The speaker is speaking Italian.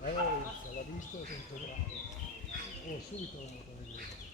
Se l'ha visto, sento bravo. Oh, subito l'ho notato.